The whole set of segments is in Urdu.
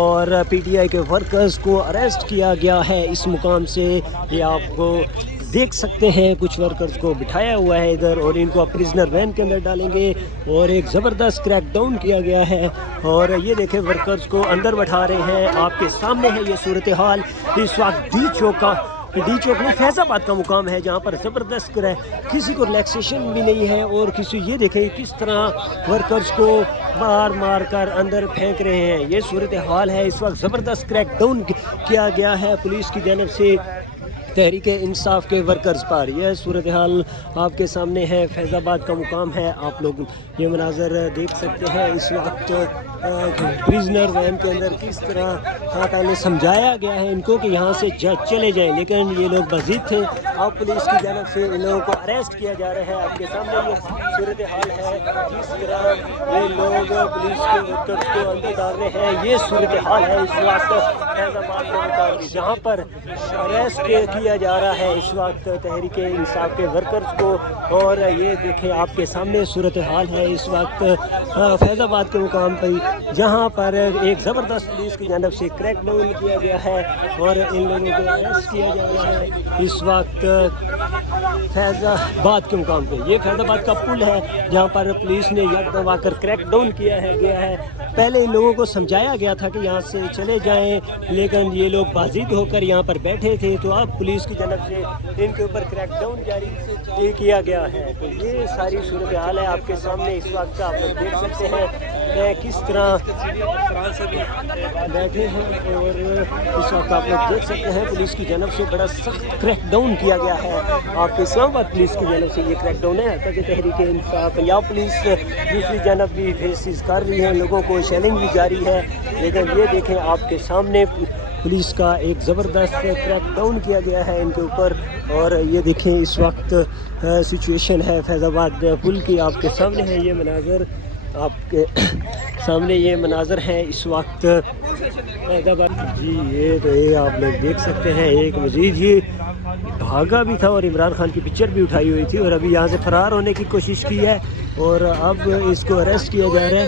اور پی ٹی آئی کے ورکرز کو اریسٹ کیا گیا ہے اس مقام سے. یہ آپ کو دیکھ سکتے ہیں کچھ ورکرز کو بٹھایا ہوا ہے ادھر اور ان کو پرزنر وین کے اندر ڈالیں گے اور ایک زبردست کریک ڈاؤن کیا گیا ہے. اور یہ دیکھیں ورکرز کو اندر بٹھا رہے ہیں. آپ کے سامنے ہے یہ صورتحال اس وقت ڈی چوک میں فیض آباد کا مقام ہے جہاں پر زبردست کسی کو ریلیکسیشن بھی نہیں ہے. اور کسی یہ دیکھیں کس طرح ورکرز کو مار کر اندر پھینک رہے ہیں. یہ صورتحال ہے اس وقت. زبردست کریک ڈاؤن کیا گیا ہے پولیس کی جانب سے تحریک انصاف کے ورکرز پر. یہ صورتحال آپ کے سامنے ہے. فیض آباد کا مقام ہے. آپ لوگ یہ مناظر دیکھ سکتے ہیں اس وقت. پریزنر وین کے اندر کس طرح پہلے سمجھایا گیا ہے ان کو کہ یہاں سے چلے جائیں لیکن یہ لوگ مزید تھے. اب پولیس کی جانب سے ان لوگوں کو اریسٹ کیا جا رہا ہے. آپ کے سامنے یہ صورتحال ہے جس طرح یہ لوگ پولیس کے ورکرز کو اندر ڈال رہے ہیں. یہ صورتحال ہے اس وقت فیض آباد کے مقام جہاں پر اریسٹ کیا جا رہا ہے اس وقت تحریک انصاف کے ورکرز کو. اور یہ دیکھیں آپ کے سامنے صورتحال ہے اس وقت فیض آباد کے مقام پر جہاں پر ایک زبردست پولیس کی جانب سے کریک ڈاؤن کیا گیا ہے اور ان لوگوں کو اریسٹ کیا جا رہا ہے اس وقت فیض آباد کے مقام پہ. یہ فیض آباد کا پل ہے جہاں پر پولیس نے یکدم آ کر کریک ڈاؤن کیا ہے. پہلے ان لوگوں کو سمجھایا گیا تھا کہ یہاں سے چلے جائیں لیکن یہ لوگ بازید ہو کر یہاں پر بیٹھے تھے تو اب پولیس کی جانب سے ان کے اوپر کریک ڈاؤن جاری کیا گیا ہے. تو یہ ساری صورتحال ہے آپ کے سامنے اس وقت. آپ لوگ دیکھ سکتے ہیں کس طرح بیٹھے ہیں اور اس وقت آپ لوگ دیکھ سکتے ہیں پولیس کی جانب سے بڑا سخت کریک ڈاؤن کیا گیا ہے. آپ کے اسلام آباد پولیس کی جانب سے یہ کریک ڈاؤن ہے تاکہ تحریک انصاف پنجاب پولیس دوسری جانب بھی فیسز کر رہی ہے لوگوں کو شیلنگ بھی جاری ہے. لیکن یہ دیکھیں آپ کے سامنے پولیس کا ایک زبردست کریک ڈاؤن کیا گیا ہے ان کے اوپر. اور یہ دیکھیں اس وقت سچویشن ہے فیض آباد پل کی. آپ کے سامنے ہے یہ مناظر. آپ کے سامنے یہ مناظر ہیں اس وقت فیض آباد. جی یہ آپ لوگ دیکھ سکتے ہیں ایک مزید یہ بھاگا بھی تھا اور عمران خان کی پکچر بھی اٹھائی ہوئی تھی اور ابھی یہاں سے فرار ہونے کی کوشش کی ہے اور اب اس کو اریسٹ کیا جا رہا ہے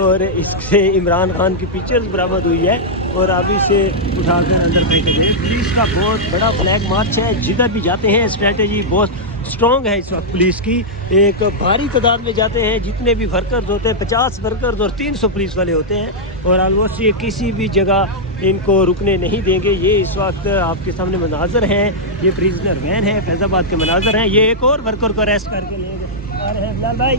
اور اس سے عمران خان کی پکچرز برآمد ہوئی ہے اور اب اسے اٹھا کر اندر پھینکے گئے. پولیس کا بہت بڑا فلیگ مارچ ہے. جدھر بھی جاتے ہیں اسٹریٹجی بہت اسٹرانگ ہے اس وقت پولیس کی. ایک بھاری تعداد میں جاتے ہیں جتنے بھی ورکرز ہوتے ہیں 50 ورکرز اور 300 پولیس والے ہوتے ہیں اور آلموسٹ یہ کسی بھی جگہ ان کو رکنے نہیں دیں گے. یہ اس وقت آپ کے سامنے مناظر ہیں. یہ پریزنر وین ہے فیض آباد کے مناظر ہیں. یہ ایک اور ورکر کو اریسٹ کر کے لے گئے بلال بھائی.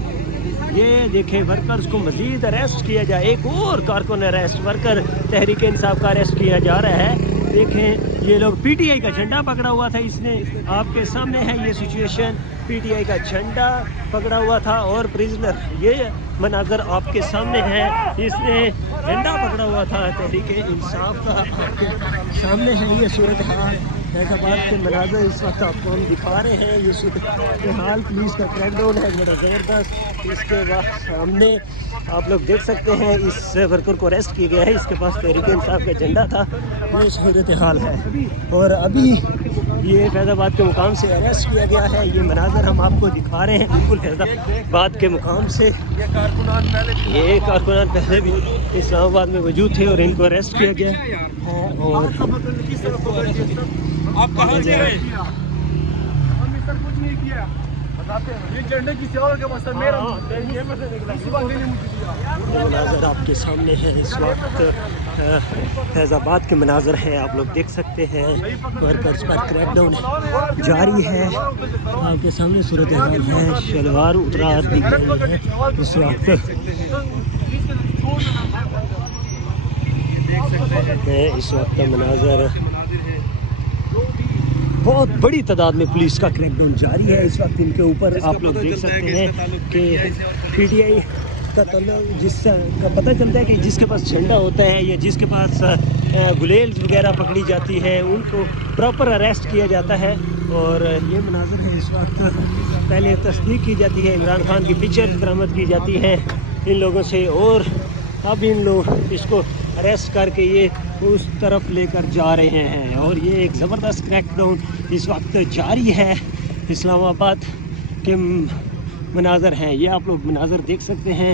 یہ دیکھیں ورکرز کو مزید اریسٹ کیا جائے. ایک اور کارکن اریسٹ ورکر تحریک انصاف کا اریسٹ کیا جا رہا ہے. دیکھیں یہ لوگ پی ٹی آئی کا جھنڈا پکڑا ہوا تھا. اس نے آپ کے سامنے ہے یہ سچویشن. پی ٹی آئی کا جھنڈا پکڑا ہوا تھا اور پریزنر یہ مناظر آپ کے سامنے ہے. اس نے جھنڈا پکڑا ہوا تھا تحریک انصاف کا. آپ کے سامنے ہے یہ صورتحال فیض آباد کے مناظر اس وقت آپ کو ہم دکھا رہے ہیں. یہ صورتحال پولیس کا کریک ڈاؤن ہے بڑا زبردست. اس کے بعد سامنے آپ لوگ دیکھ سکتے ہیں اس ورکر کو اریسٹ کیا گیا ہے. اس کے پاس تحریک انصاف کا جھنڈا تھا. یہ صورتحال ہے اور ابھی یہ فیض آباد کے مقام سے اریسٹ کیا گیا ہے. یہ مناظر ہم آپ کو دکھا رہے ہیں بالکل فیض آباد کے مقام سے. یہ کارکنان پہلے بھی اسلام آباد میں موجود تھے اور ان کو اریسٹ کیا گیا ہے. اور آپ کہاں سے گئے؟ ہم نے سر کچھ نہیں کیا. یہ جھنڈے کی سیوا کے بس میرا مناظر آپ کے سامنے ہے اس وقت. فیض آباد کے مناظر ہیں آپ لوگ دیکھ سکتے ہیں. ورکرز پر کریک ڈاؤن جاری ہے. آپ کے سامنے صورتحال ہے. شلوار اترا دی گئی ہے اس وقت. اس وقت مناظر بہت بڑی تعداد میں پولیس کا کریک ڈاؤن جاری ہے اس وقت ان کے اوپر. آپ لوگ دیکھ سکتے ہیں کہ پی ٹی آئی کا جس کا پتہ چلتا ہے کہ جس کے پاس جھنڈا ہوتا ہے یا جس کے پاس گلیلز وغیرہ پکڑی جاتی ہے ان کو پراپر اریسٹ کیا جاتا ہے. اور یہ مناظر ہے اس وقت. پہلے تصدیق کی جاتی ہے عمران خان کی پکچر برآمد کی جاتی ہے ان لوگوں سے اور اب ان لوگ اس کو اریسٹ کر کے یہ اس طرف لے کر جا رہے ہیں. اور یہ ایک زبردست کریک ڈاؤن اس وقت جاری ہے. اسلام آباد کے مناظر ہیں یہ. آپ لوگ مناظر دیکھ سکتے ہیں